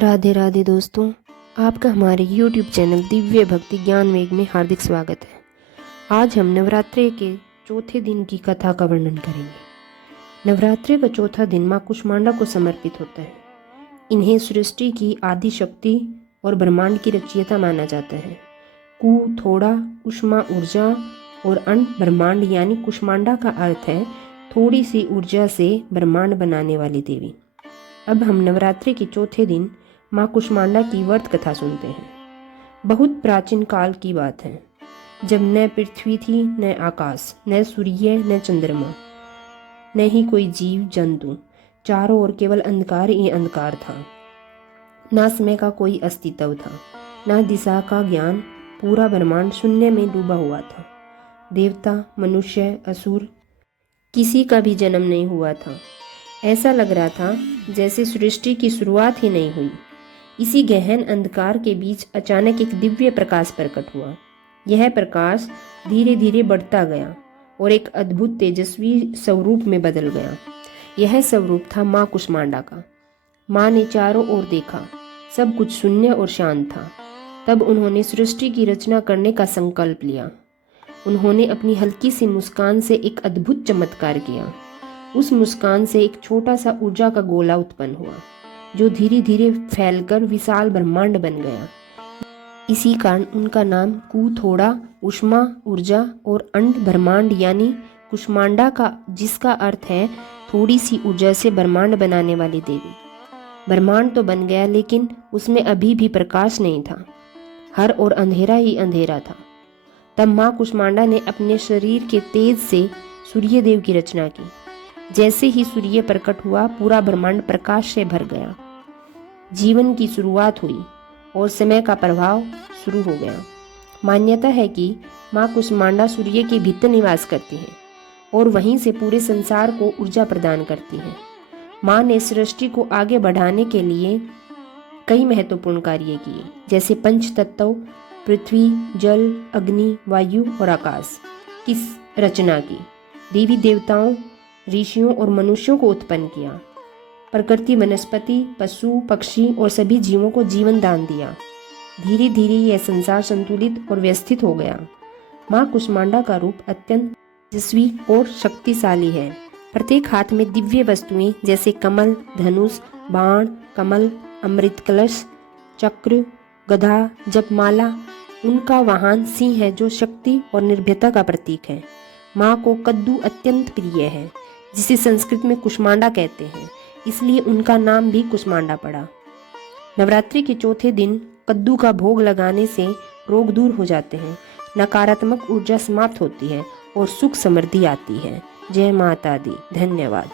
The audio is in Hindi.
राधे राधे दोस्तों, आपका हमारे YouTube चैनल दिव्य भक्ति ज्ञान वेग में हार्दिक स्वागत है। आज हम नवरात्रि के चौथे दिन की कथा का वर्णन करेंगे। नवरात्रि का चौथा दिन माँ कुष्मांडा को समर्पित होता है। इन्हें सृष्टि की आदि शक्ति और ब्रह्मांड की रचयिता माना जाता है। कु थोड़ा, उष्मा ऊर्जा और अण ब्रह्मांड, यानी कुष्मांडा का अर्थ है थोड़ी सी ऊर्जा से ब्रह्मांड बनाने वाली देवी। अब हम नवरात्रि के चौथे दिन माँ कुष्मांडा की व्रत कथा सुनते हैं। बहुत प्राचीन काल की बात है, जब न पृथ्वी थी, न आकाश, न सूर्य, न चंद्रमा, न ही कोई जीव जंतु। चारों ओर केवल अंधकार ही अंधकार था। ना समय का कोई अस्तित्व था, ना दिशा का ज्ञान। पूरा ब्रह्मांड शून्य में डूबा हुआ था। देवता, मनुष्य, असुर, किसी का भी जन्म नहीं हुआ था। ऐसा लग रहा था जैसे सृष्टि की शुरुआत ही नहीं हुई। इसी गहन अंधकार के बीच अचानक एक दिव्य प्रकाश प्रकट हुआ। यह प्रकाश धीरे धीरे बढ़ता गया और एक अद्भुत तेजस्वी स्वरूप में बदल गया। यह स्वरूप था माँ कुष्मांडा का। माँ ने चारों ओर देखा, सब कुछ शून्य और शांत था। तब उन्होंने सृष्टि की रचना करने का संकल्प लिया। उन्होंने अपनी हल्की सी मुस्कान से एक अद्भुत चमत्कार किया। उस मुस्कान से एक छोटा सा ऊर्जा का गोला उत्पन्न हुआ, जो धीरे धीरे फैलकर विशाल ब्रह्मांड बन गया। इसी कारण उनका नाम कु थोड़ा, उष्मा ऊर्जा और अण्ड ब्रह्मांड यानी कुष्मांडा का, जिसका अर्थ है थोड़ी सी ऊर्जा से ब्रह्मांड बनाने वाली देवी। ब्रह्मांड तो बन गया, लेकिन उसमें अभी भी प्रकाश नहीं था। हर और अंधेरा ही अंधेरा था। तब माँ कुष्मांडा ने अपने शरीर के तेज से सूर्य देव की रचना की। जैसे ही सूर्य प्रकट हुआ, पूरा ब्रह्मांड प्रकाश से भर गया। जीवन की शुरुआत हुई और समय का प्रभाव शुरू हो गया। मान्यता है कि माँ कुष्मांडा सूर्य के भीतर निवास करती हैं और वहीं से पूरे संसार को ऊर्जा प्रदान करती हैं। माँ ने सृष्टि को आगे बढ़ाने के लिए कई महत्वपूर्ण कार्य किए, जैसे पंच तत्व पृथ्वी, जल, अग्नि, वायु और आकाश की रचना की। देवी देवताओं, ऋषियों और मनुष्यों को उत्पन्न किया। प्रकृति, वनस्पति, पशु, पक्षी और सभी जीवों को जीवन दान दिया। धीरे धीरे यह संसार संतुलित और व्यवस्थित हो गया। माँ कुष्मांडा का रूप अत्यंत तेजस्वी और शक्तिशाली है। प्रत्येक हाथ में दिव्य वस्तुएं जैसे कमल, धनुष, बाण, कमल, अमृत कलश, चक्र, गदा, जपमाला। उनका वाहन सिंह है, जो शक्ति और निर्भयता का प्रतीक है। माँ को कद्दू अत्यंत प्रिय है, जिसे संस्कृत में कुष्मांडा कहते हैं, इसलिए उनका नाम भी कुष्मांडा पड़ा। नवरात्रि के चौथे दिन कद्दू का भोग लगाने से रोग दूर हो जाते हैं, नकारात्मक ऊर्जा समाप्त होती है और सुख समृद्धि आती है। जय माता दी। धन्यवाद।